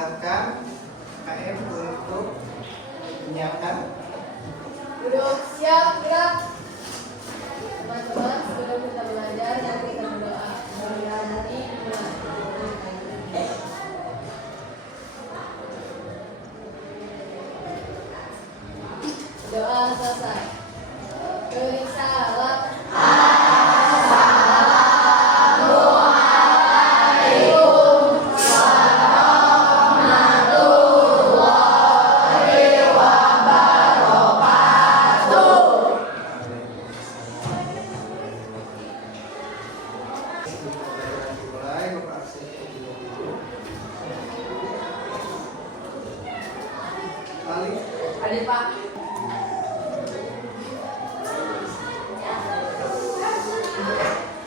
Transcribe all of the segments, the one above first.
persilahkan KM untuk menyiapkan. Duduk, siap, gerak. Teman-teman, sebelum kita belajar, nanti kita berdoa. Mudah-mudahan nanti dimulai. Doa selesai. Salam. Ada Pak.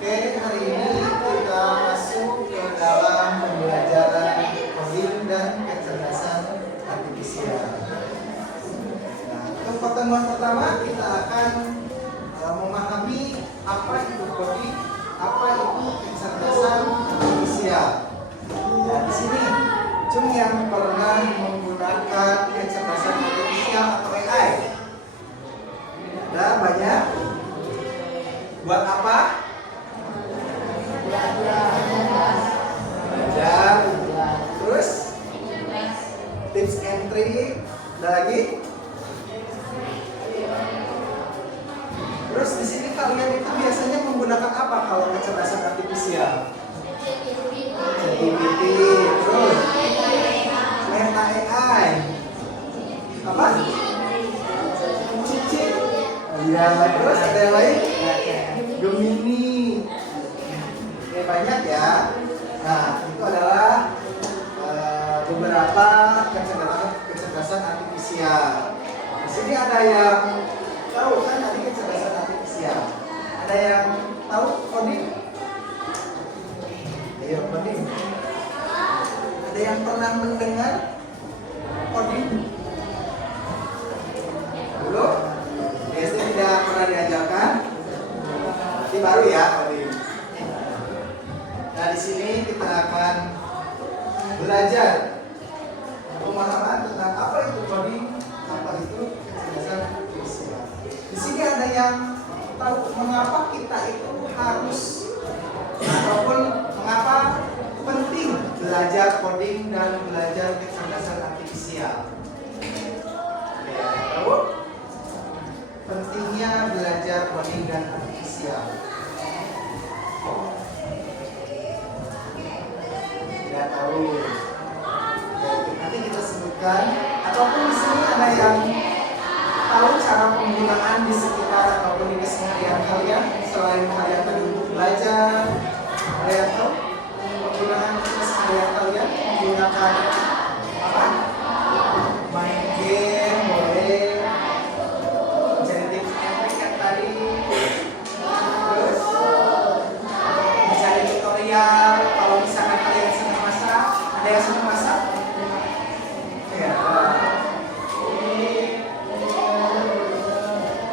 Oke, hari ini kita masuk ke dalam pembelajaran coding dan kecerdasan artifisial. Nah, untuk pertemuan pertama kita akan memahami apa itu coding, apa itu kecerdasan artifisial. Nah, di sini Cung yang pernah menggunakan kecerdasan artifisial atau AI. Ada banyak. Buat apa? Belajar. Terus tips and trick. Ada lagi? Terus di sini kalian itu biasanya menggunakan apa kalau kecerdasan artifisial? ChatGPT. Terus Meta AI. Apa? Cici. Iya, terus ada yang lain? Gemini. Oke, banyak ya. Nah, itu adalah beberapa kecerdasan artifisial. Di sini ada yang tahu kan tadi kecerdasan artifisial. Ada yang tahu coding? Ayo coding. Ada yang pernah mendengar coding? Belum? Biasanya tidak pernah diajarkan. Ini baru ya coding. Nah, di sini kita akan belajar pemahaman tentang apa itu coding, apa itu kecerdasan artifisial. Di sini ada yang tahu mengapa kita itu harus ataupun mengapa penting belajar coding dan belajar kecerdasan artifisial. Oke, tahu? Pentingnya belajar coding dan artifisial. Tidak tahu. Oke, nanti kita sebutkan. Ataupun di sini ada yang tahu cara penggunaan di sekitar ataupun di keseharian kalian selain kalian tadi untuk belajar. Ada yang tahu penggunaan keseharian kalian menggunakan apa? Main game boleh. Mencari tips and trick yang tadi. Terus mencari tutorial. Kalau misalkan kalian senang masak, ada yang senang masak? Ya.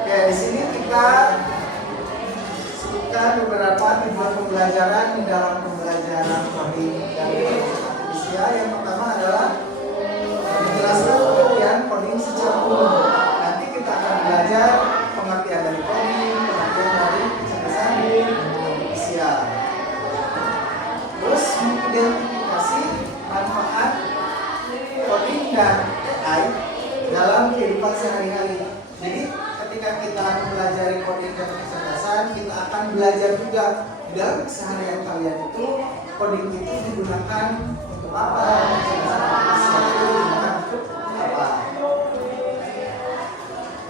Oke, di sini kita sebutkan beberapa tujuan pembelajaran di dalam pembelajaran coding dan artifisial. Yang pertama adalah menjelaskan pengertian coding secara umum. Nanti kita akan belajar pengertian dari coding, pengertian dari kecerdasan artifisial. Terus mengidentifikasi manfaat coding dan AI dalam kehidupan sehari-hari. Jadi ketika kita mempelajari coding dan kecerdasan, kita akan belajar juga di dalam keseharian kalian itu coding itu digunakan untuk apa, kecerdasan artifisial itu digunakan untuk apa.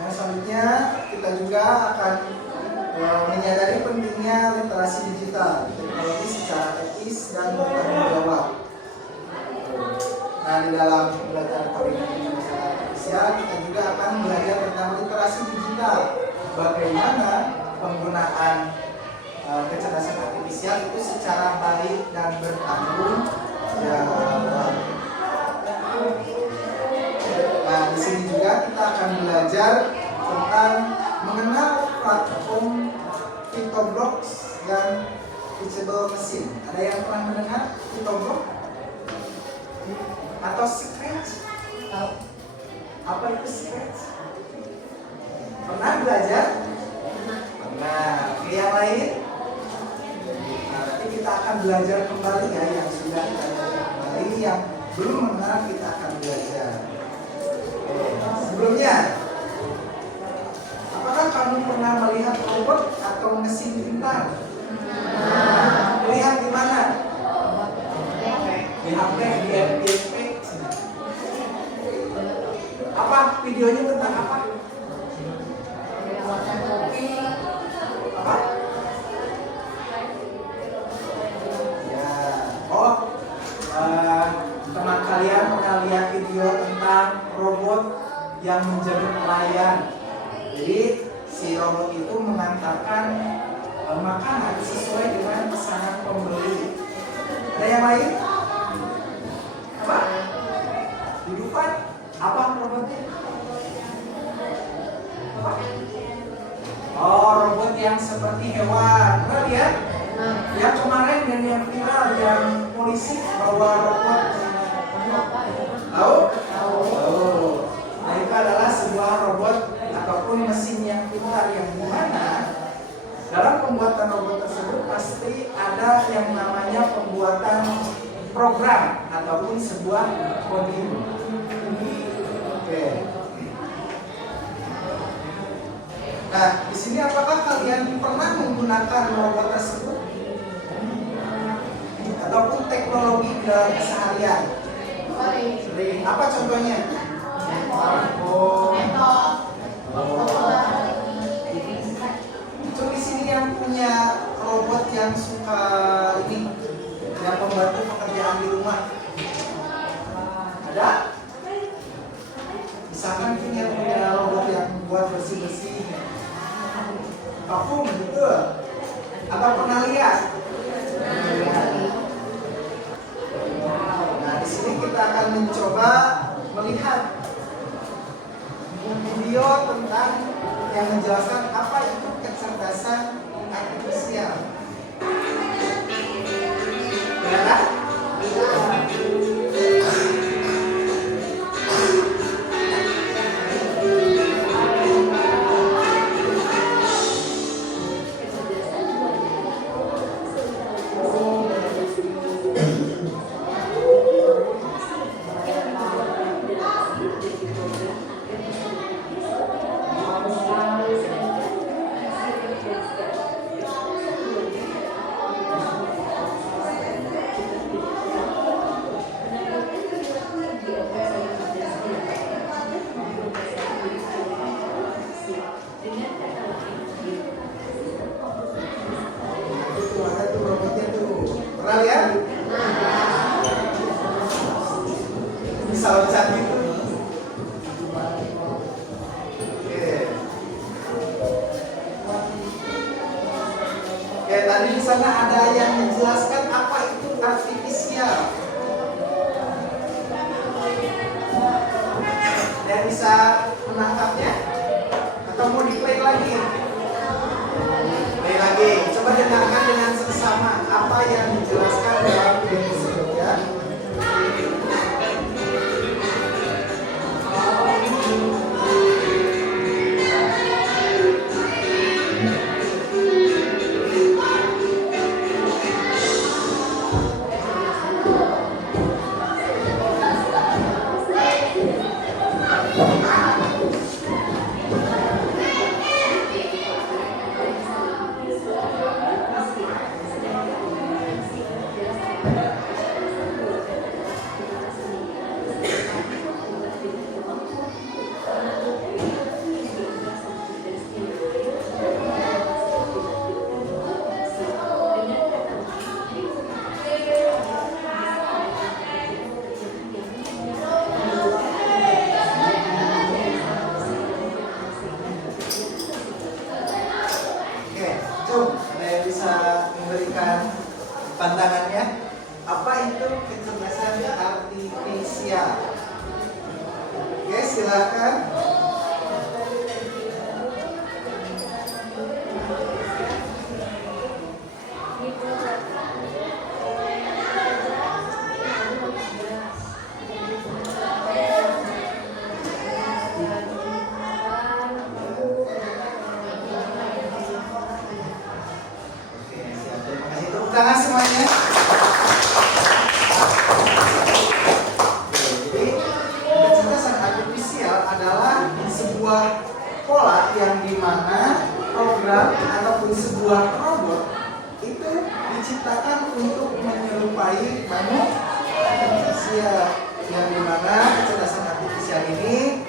Yang selanjutnya kita juga akan menyadari pentingnya literasi digital, teknologi secara etis dan bertanggung jawab. Nah, di dalam belajar coding dan kecerdasan artifisial kita juga akan belajar tentang literasi digital. Bagaimana penggunaan kecerdasan artifisial itu secara baik dan bertanggung jawab. Nah, di sini juga kita akan belajar tentang mengenal platform Vitoblox dan Teachable Machine. Ada yang pernah mendengar Vitoblox? atau Scratch? Tahu. Apa itu Scratch? Pernah belajar? Pernah. Oke, yang lain? Nah, nanti kita akan belajar kembali ya yang sudah kita belajar kembali, yang belum mengenal kita akan belajar. Oke, sebelumnya, apakah kamu pernah melihat robot atau mesin pintar? Melihat di mana? Di HP, di FB. Apa videonya tentang apa? Apa? Ya, oh, teman kalian pernah lihat video tentang robot yang menjadi pelayan. Jadi si robot itu mengantarkan makanan sesuai dengan pesanan pembeli. Ada yang lain? Apa? Di Dufan? Apa robotnya? Apa? Oh, robot yang seperti hewan. Pernah lihat? Yang kemarin dan yang viral yang polisi bawa robot. Tahu? Tahu. Nah, itu adalah sebuah robot ataupun mesin yang pintar yang dimana dalam pembuatan robot tersebut pasti ada yang namanya pembuatan program ataupun sebuah coding. Oke. Nah, di sini apakah kalian pernah menggunakan robot tersebut ataupun teknologi dalam keseharian? Sering. Apa contohnya? Oh. Itu di sini yang punya robot yang suka ini, yang membantu pekerjaan di rumah. Ada? Misalkan ini yang punya robot yang buat bersih-bersih, vakum, betul? Atau pernah lihat? Nah, di sini kita akan mencoba melihat video tentang yang menjelaskan apa itu kecerdasan artifisial. Ya? Tadi di sana ada yang menjelaskan apa itu artifisial. Dan bisa menangkapnya? Atau mau di play lagi? Play lagi. Coba dengarkan dengan seksama apa yang dijelaskan dalam video tersebut ya. Pandangannya, apa itu kecerdasan artifisial? Oke, silakan. Tepuk tangan semuanya. Jadi kecerdasan artifisial adalah sebuah pola yang dimana program ataupun sebuah robot itu diciptakan untuk menyerupai manusia, yang dimana kecerdasan artifisial ini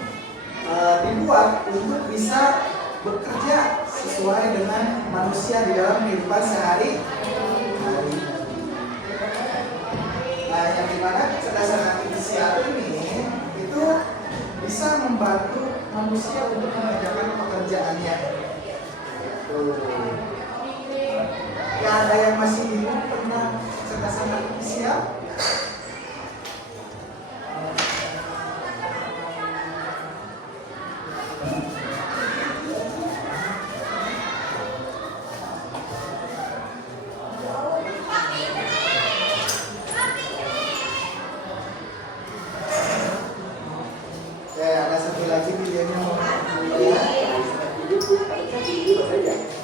dibuat untuk bisa bekerja sesuai dengan manusia di dalam kehidupan sehari-hari. Nah, yang dimana kecerdasan artifisial ini itu bisa membantu manusia untuk mengerjakan pekerjaannya. Ya, ada yang masih bingung tentang kecerdasan artifisial? Ada satu lagi videonya mau ya.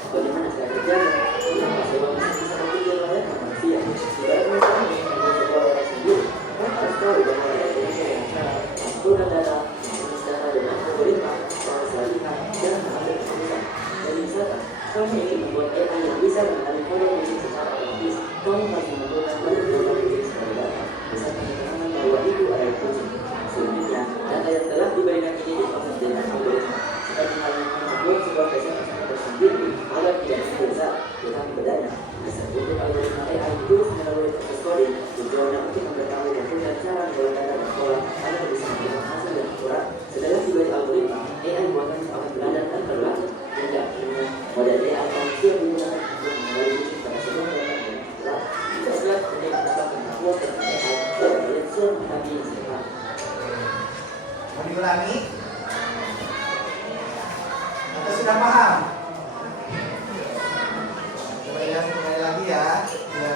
Bagaimana saya kerja? Mengapa sewa bisa bekerja layak manusia? Sebenarnya kami membuat sebuah orang sendiri. Maka sekali bahwa aturan data, data dengan algoritma, proses latihan, dan mengambil keputusan. Dan misalkan, kami ingin membuat AI yang bisa mengenali pola musik secara otomatis. Kami harus menentukan banyak pola musik secara data. Bisa mengatakan bahwa itu adalah kucing. Selanjutnya, data yang telah diberikan ini diproses dengan algoritma. Seperti halnya membuat sebuah presentasi tersendiri agar tidak biasa tetapi berdaya. Bisa untuk algoritma AI terus melalui proses coding tujuannya untuk mengetahui dan punya cara menggunakan data pola agar bisa memberikan hasil yang akurat. Sedangkan dibalik algoritma AI buatan akan belajar dan berlatih hingga akhirnya model AI manusia digunakan untuk mengenali musik pada sebuah data yang akurat. Jika berat untuk menambahkan kemampuan dengan AI dan berhasil mengambil istilah. Mau diulangi? Atau sudah paham? Kembali lagi ya.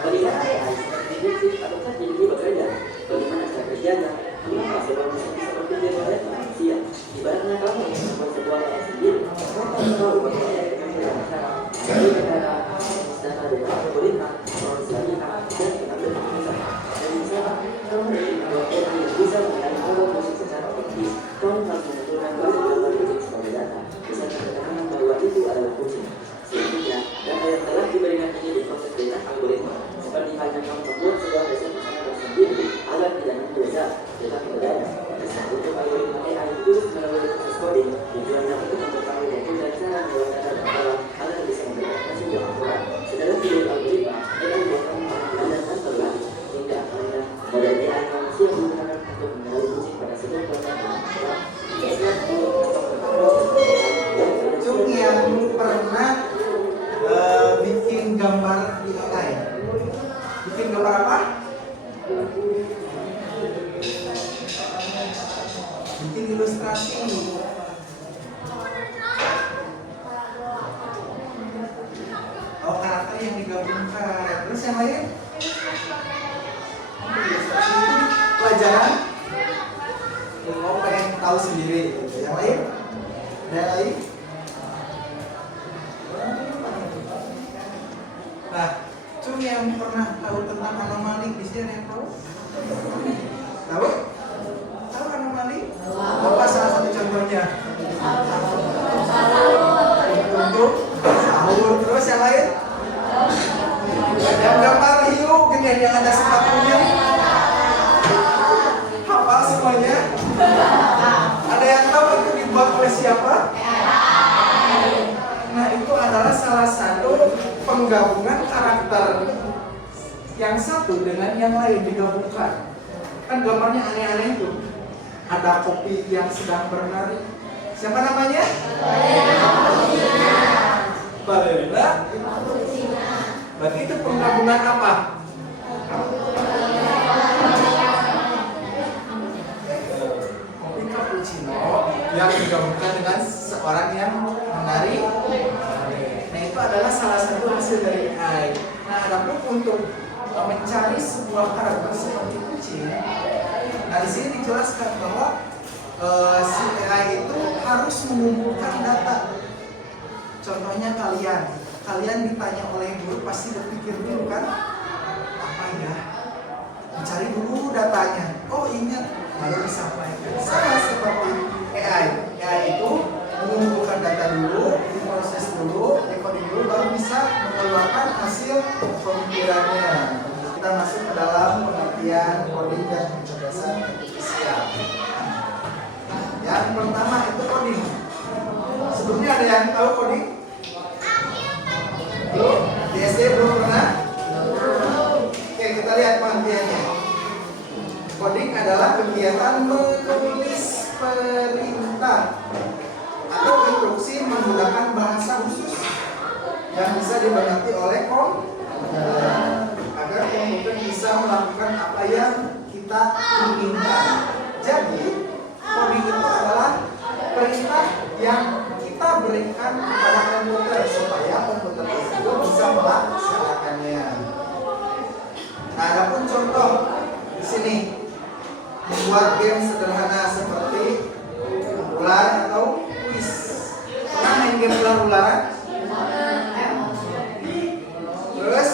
Bagaimana AI seperti musik ataukah jadi bekerja? Bagaimana cara kerjanya? Mengapa sebuah musik bisa bekerja oleh manusia? Ibaratnya kamu ingin membuat sebuah alat sendiri. Kamu tahu bagaimana dengan cara dari negara, data dari algoritma, proses latihan, dan pengambil keputusan. Dan misalnya, kamu ingin membuat AI yang bisa mengenali alat musik secara otomatis. Kamu harus menentukan banyak musik sebagai data. Bisa dikatakan bahwa itu adalah kucing. Selanjutnya, data yang telah diberikan ini diproses dengan algoritma. Seperti halnya kamu membuat sebuah presentasi tersendiri agar tidak biasa tetapi berdaya. Untuk algoritma AI terus melalui proses coding tujuannya untuk mengetahui dan punya cara menggunakan data pola agar bisa memberikan hasil yang akurat. Sedangkan di algoritma AI buatan akan belajar dan berlatih hingga akhirnya model AI manusia digunakan untuk mengenali musik pada sebuah data yang akurat. Cung yang pernah bikin gambar di AI. Bikin gambar apa? Bikin ilustrasi. Oh, karakter yang digabungkan. Terus yang lain? Ilustrasi itu pelajaran. Oh, pengen tahu sendiri. Yang lain? Ada yang lain? Nah, Cung yang pernah tahu tentang anomali di sini ada yang tahu? Tahu? Tahu anomali? Apa salah satu contohnya? Untuk sahur. Terus yang lain? Yang gambar hiu, gini yang ada sepatunya. Hafal semuanya? Ada yang tahu itu dibuat oleh siapa? Nah, itu adalah salah satu penggabungan karakter yang satu dengan yang lain digabungkan. Kan gambarnya aneh-aneh itu. Ada kopi yang sedang bernari. Siapa namanya? Balerina. Berarti itu penggabungan apa? Kopi cappuccino yang digabungkan dengan seorang yang menari. Nah, itu adalah salah satu hasil dari AI. Nah, adapun untuk mencari sebuah karakter seperti kucing, nah di sini dijelaskan bahwa si AI itu harus mengumpulkan data. Contohnya kalian ditanya oleh guru pasti berpikir dulu kan, datanya. Oh ingat, lalu disampaikan. Sama seperti AI. AI itu mengumpulkan data dulu, diproses dulu, decoding dulu, baru bisa mengeluarkan hasil pemikirannya. Kita masuk ke dalam pengertian coding dan kecerdasan artifisial. Yang pertama itu coding. Sebelumnya ada yang tahu coding? Belum? Di SD belum pernah? Oke, kita lihat pengertiannya. Coding adalah kegiatan menulis perintah atau instruksi menggunakan bahasa khusus yang bisa dimengerti oleh komputer agar komputer bisa melakukan apa yang kita inginkan. Jadi, coding itu adalah perintah yang kita berikan kepada komputer supaya komputer tersebut bisa melaksanakannya. Nah, ada pun contoh di sini membuat game sederhana seperti ular atau kuis. Pernah main game ular-ularan? Terus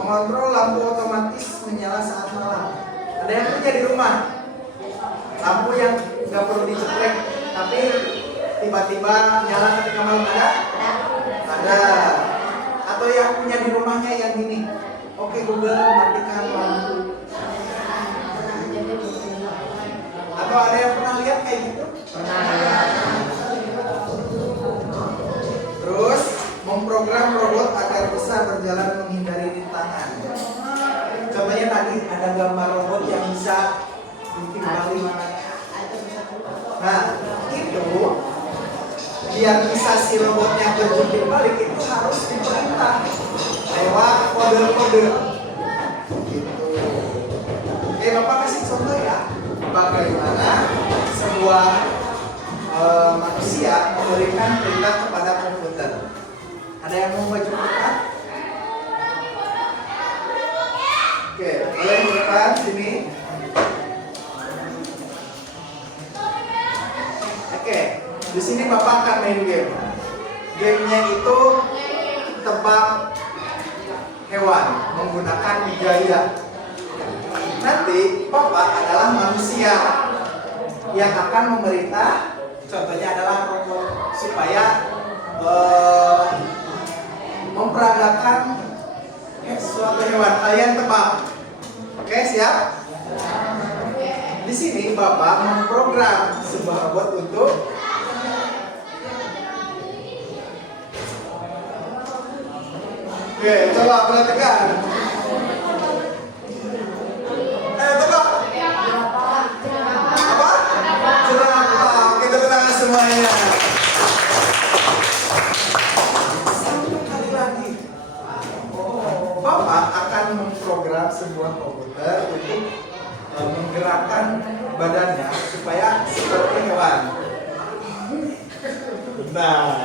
mengontrol lampu otomatis menyala saat malam. Ada yang punya di rumah lampu yang nggak perlu dicetrek tapi tiba-tiba nyala ketika malam? Ada. Atau yang punya di rumahnya yang gini, oke Google matikan lampu. Atau ada yang pernah lihat kayak gitu? Terus memprogram robot agar bisa berjalan menghindari rintangan. Contohnya tadi ada gambar robot yang bisa jungkir balik. Nah, itu biar bisa si robotnya berjungkir balik itu harus diperintah lewat kode-kode. Gitu. Oke, Bapak kasih contoh ya. Bagaimana sebuah manusia memberikan perintah kepada komputer. Ada yang mau baca perintah? Oke, boleh bukan sini. Oke, di sini Bapak akan main game. Gamenya itu tebak hewan menggunakan gaya. Nanti Bapak adalah manusia yang akan memerintah, contohnya adalah robot, supaya memperagakan suatu hewan. Kalian tebak. Oke, siap? Di sini Bapak memprogram sebuah robot untuk Oke, coba perhatikan. Tebak. Apa? Jerapah. Oke, tepuk tangan semuanya. Satu kali lagi. Bapak akan memprogram sebuah komputer untuk menggerakkan badannya supaya seperti hewan. Benar.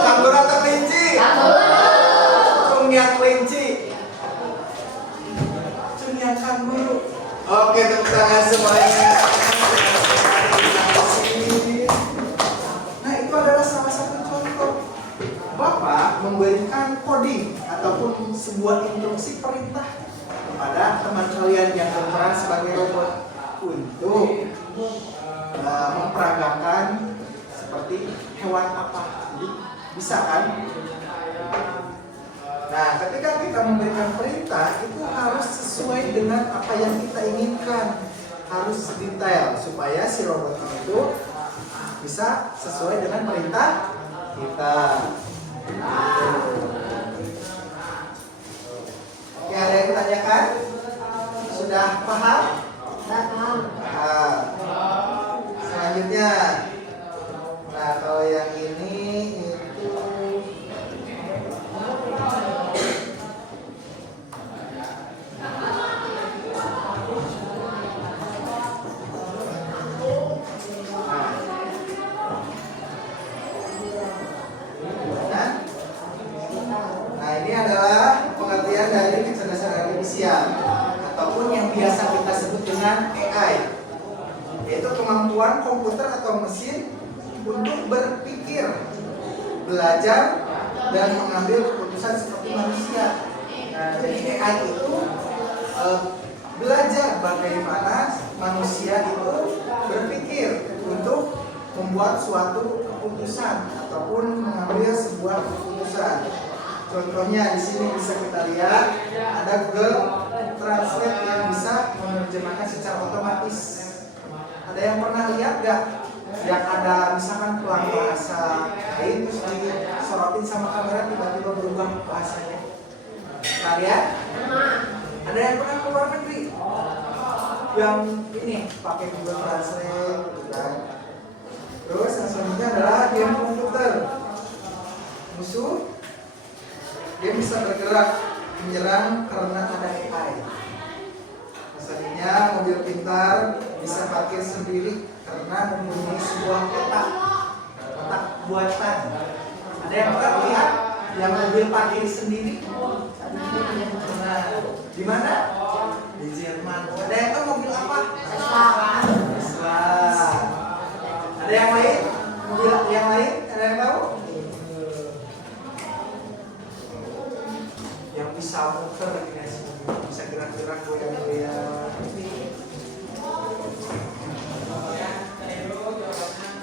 Kanguru atau kelinci? Cungnya kelinci. Cungnya kanguru. Oke, tepuk tangan semuanya. Nah, itu adalah salah satu contoh. Bapak memberikan coding ataupun sebuah instruksi perintah kepada teman kalian yang berperan sebagai robot untuk memperagakan seperti hewan apa. Jadi bisa kan? Nah, ketika kita memberikan perintah itu harus sesuai dengan apa yang kita inginkan, harus detail supaya si robot itu bisa sesuai dengan perintah kita. Oke, ada yang ditanyakan? Sudah paham? Nah, selanjutnya, nah kalau yang ini itu nah ini adalah pengertian dari kecerdasan artifisial ataupun yang biasa kita sebut dengan AI, yaitu kemampuan komputer atau mesin untuk berpikir, belajar, dan mengambil keputusan seperti manusia. Nah, jadi AI itu belajar bagaimana manusia itu berpikir untuk membuat suatu keputusan ataupun mengambil sebuah keputusan. Contohnya di sini bisa kita lihat ada Google Translate yang bisa menerjemahkan secara otomatis. Ada yang pernah lihat nggak? Yang ada misalkan pelang bahasa lain terus disorotin sama kamera tiba-tiba berubah bahasanya. Nah, lihat? Ada yang pernah ke luar negeri? Yang ini pakai Google Translate, gitu kan? Terus yang selanjutnya adalah game komputer. Musuh dia bisa bergerak menyerang karena ada AI. Misalnya mobil pintar bisa parkir sendiri karena mempunyai sebuah kotak buatan. Ada yang pernah lihat yang mobil parkir sendiri? Nah, di mana? Di Jerman. Ada yang tahu mobil apa? Tesla. Ada yang lain? Mobil yang lain? Ada yang tahu? Yang bisa muter, bisa gerak-gerak, goyang-goyang.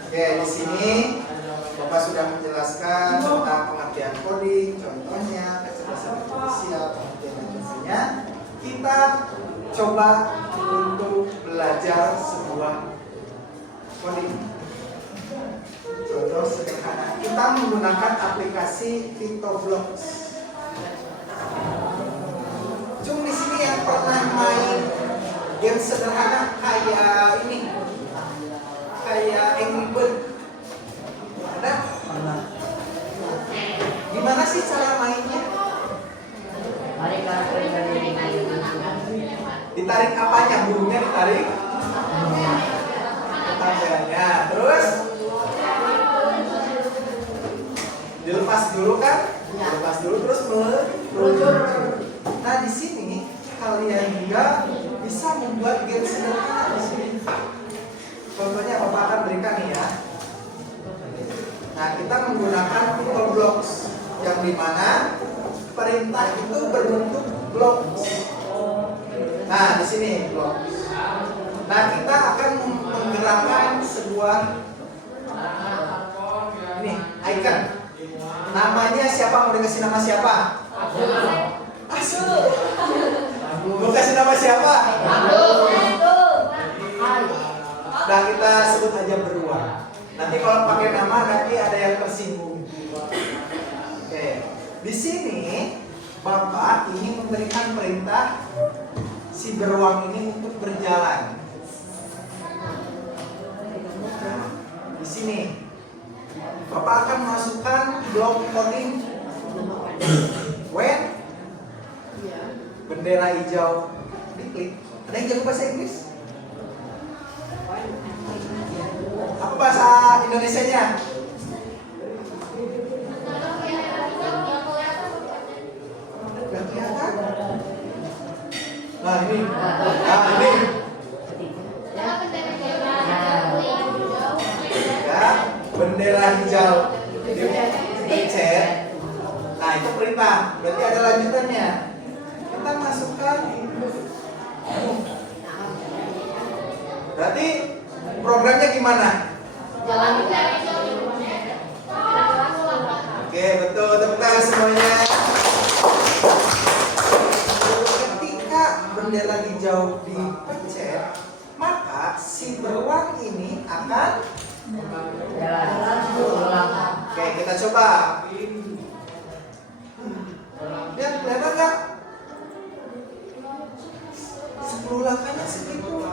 Oke, di sini Bapak sudah menjelaskan tentang pengertian coding, contohnya, kecerdasan artifisial, pengertian agensinya. Kita coba untuk belajar sebuah coding. Contoh sederhana, kita menggunakan aplikasi VictoBlocks. Cuma di sini yang pernah main game sederhana kayak ini, kayak Angry Bird, ada? Gimana sih cara mainnya? Ditarik apanya? Burungnya ditarik? Tangganya. Terus dilepas dulu kan? Dilepas dulu terus meluncur. Nah, di sini kalian juga bisa membuat game sederhana di sini. Contohnya Bapak akan berikan nih ya. Nah, kita menggunakan VictoBlocks yang dimana perintah itu berbentuk blok. Nah, di sini blok. Nah, kita akan menggerakkan sebuah ini icon. Namanya siapa? Mau dikasih nama siapa? Asli. Mau kasih nama siapa? Nah, kita sebut aja beruang. Nanti kalau pakai nama nanti ada yang tersinggung. Oke. Di sini Bapak ingin memberikan perintah si beruang ini untuk berjalan. Nah, di sini Bapak akan masukkan blok coding when bendera hijau diklik. Ada yang jago bahasa Inggris? Apa bahasa Indonesianya? Gak kelihatan? Nah ini. Ya, bendera hijau dipencet. Nah itu perintah. Berarti ada lanjutannya. Kita masukkan. Berarti programnya gimana? Oke, betul. Tepuk tangan semuanya. Ketika bendera hijau dipencet, maka si beruang ini akan jalan. Oke, kita coba. Lihat, kelihatan nggak? 10 langkahnya segitu.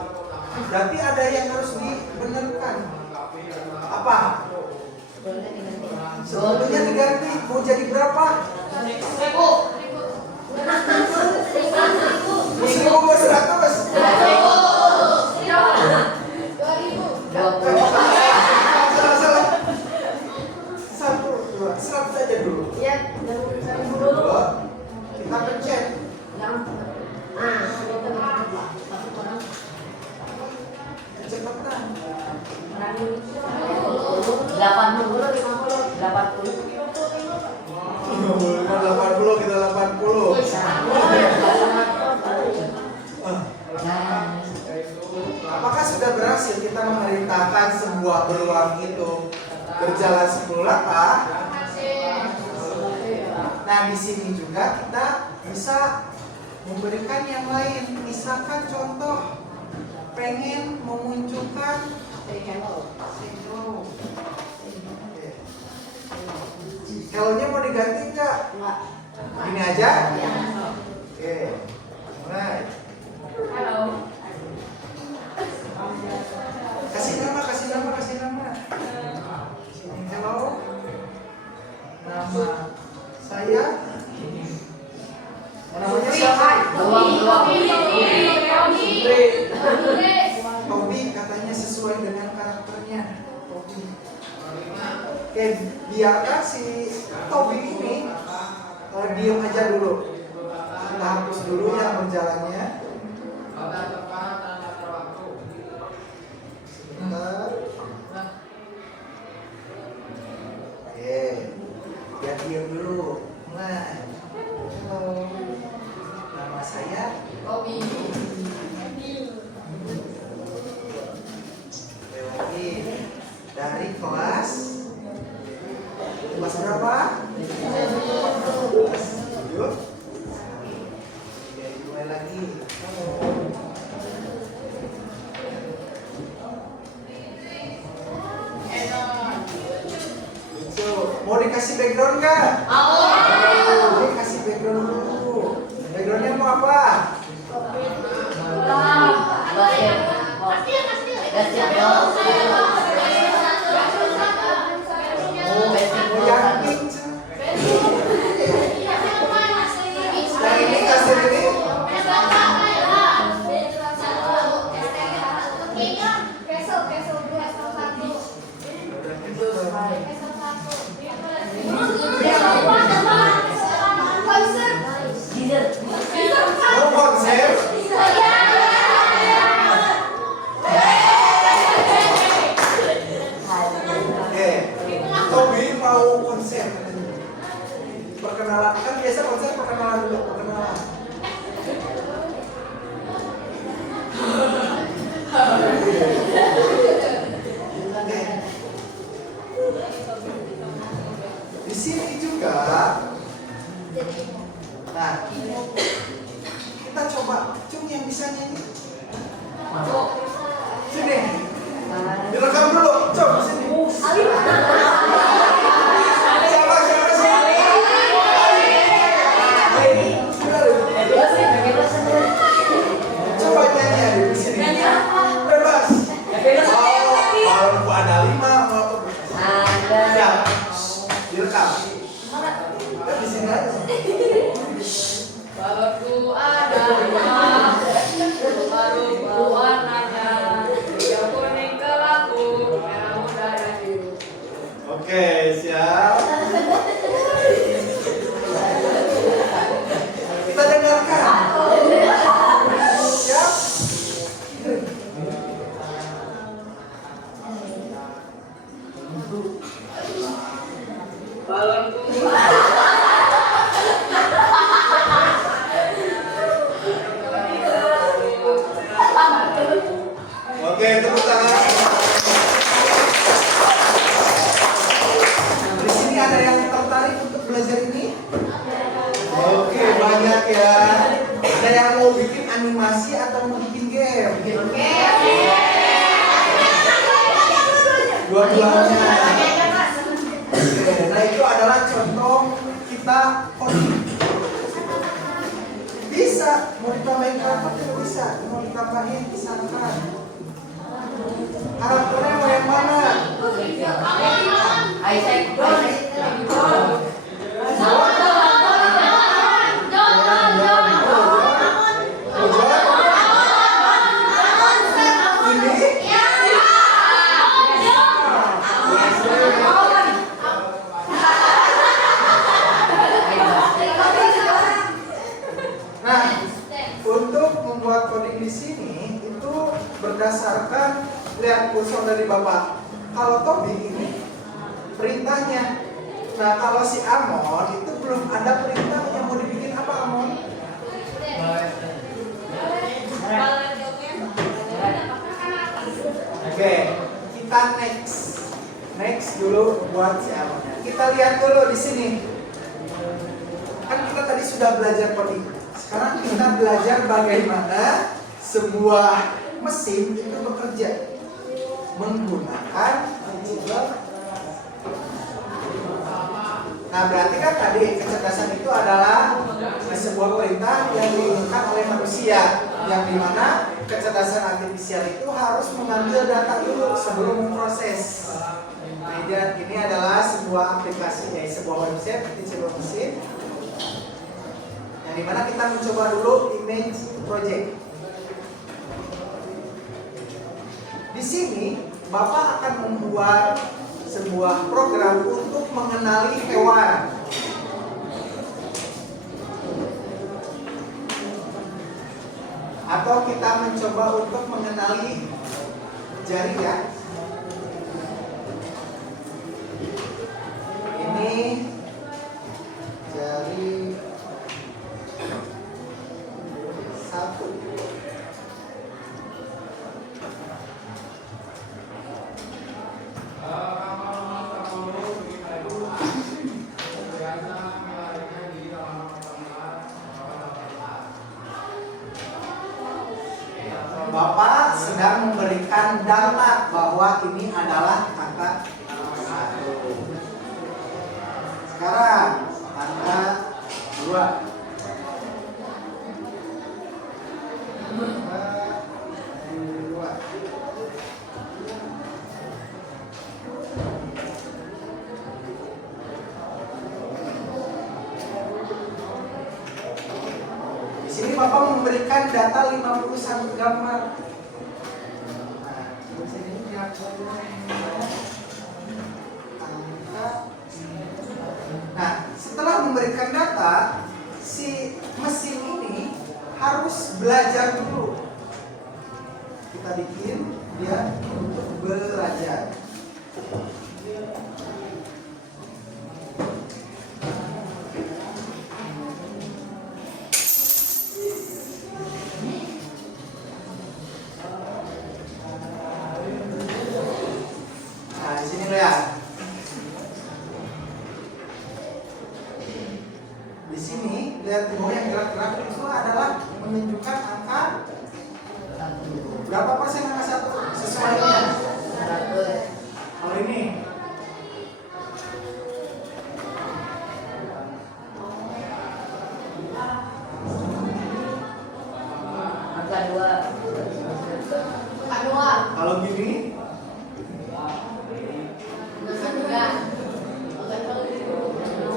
Berarti ada yang harus dibenarkan. Apa? Sebelumnya diganti. Mau jadi berapa? 100 aja dulu. Kita pencet. Kecepatan. 80, 80. 80 kita 80. Apakah sudah berhasil kita memerintahkan sebuah beruang itu berjalan 10 langkah? Nah, di sini juga kita bisa memberikan yang lain. Misalkan contoh pengen memunculkan hello-nya mau diganti nggak? Ini aja? Oke. Mulai. Halo. Kasih nama. Hello. Nama saya. Namanya siapa? Tobi, katanya sesuai dengan karakternya. Tobi. Oke, biarkan si Tobi ini diam aja dulu. Kita hapus dulu yang berjalannya. Sebentar. Oke, biar diam dulu. Nah, halo. Nama saya Tobi. Leopi dari kelas berapa? 7. Oke, mulai lagi. Lucu. Mau dikasih background nggak? Mau. Kasih background dulu. Backgroundnya mau apa? Mau yang pink. Yang ini kasih ini. Mau konser? Oke, Tobi mau konser. Perkenalan, kan biasa konser perkenalan dulu, perkenalan. Oke. Di sini juga, nah, kita coba, Cung yang bisa nyanyi. Sini, direkam dulu, coba sini. Coba nyanyi ada di sini. Bebas. Kalau ada 5 mau ya, direkam. Di sini aja. Balonku ada 5, baru warnanya hijau, kuning, kelabu, merah muda dan biru. Oke, siap. Kita dengarkan. Siap. Balonku Oke, tepuk tangan. Di sini ada yang tertarik untuk belajar ini? Oke, banyak ya. Ada yang mau bikin animasi atau mau bikin game? Dua-duanya. Oke, nah itu adalah contoh kita coding. Bisa, mau ditambahin karakter juga bisa, mau ditambahin misalkan karakternya mau yang mana? Nah, untuk membuat coding di sini itu berdasarkan lihat kursor dari Bapak. kalau Tobi ini perintahnya. Nah kalau si Amon itu belum ada perintahnya, mau dibikin apa Amon? Oke, kita next dulu buat si Amon. Kita lihat dulu di sini. Kan kita tadi sudah belajar coding. Sekarang kita belajar bagaimana sebuah mesin itu bekerja menggunakan digital. Nah berarti kan tadi kecerdasan itu adalah sebuah perintah yang diinginkan oleh manusia, yang dimana kecerdasan artifisial itu harus mengambil data dulu sebelum memproses. Dan ini adalah sebuah aplikasi, sebuah website Teachable Machine, yang dimana kita mencoba dulu image project. Di sini Bapak akan membuat sebuah program untuk mengenali hewan. Atau kita mencoba untuk mengenali jari ya. Ini jari satu. Bapak sedang memberikan data bahwa ini adalah angka 1. Sekarang angka 2. Di sini Bapak memberikan data 51 gambar. Nah, setelah memberikan data, si mesin ini harus belajar dulu. Kita bikin dia untuk belajar. Nah, di sini lihat. Di sini lihat di bawah yang gerak-gerak itu adalah menunjukkan angka berapa persen angka 1 sesuainya. Kalau ini Angka 2. kalau gini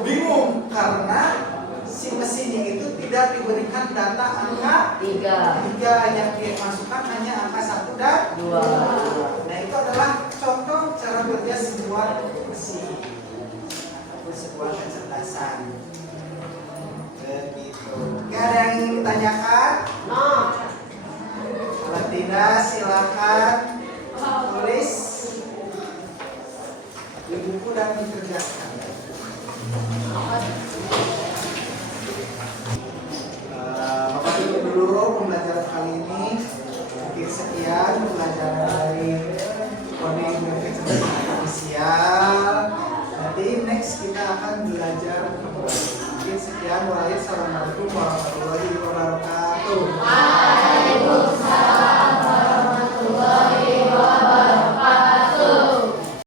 bingung karena si mesinnya itu tidak diberikan data angka 3 yang dia masukkan hanya angka 1 dan 2. Nah itu adalah contoh cara kerja sebuah mesin atau sebuah kecerdasan. Begitu. Oke, ada yang ingin ditanyakan? Kalau tidak silakan tulis di buku dan dikerjakan. Bapak tutup dulu pembelajaran kali ini. Mungkin sekian pembelajaran dari coding dan kecerdasan artifisial. Nanti next kita akan belajar mungkin sekian. Assalamualaikum warahmatullahi wabarakatuh.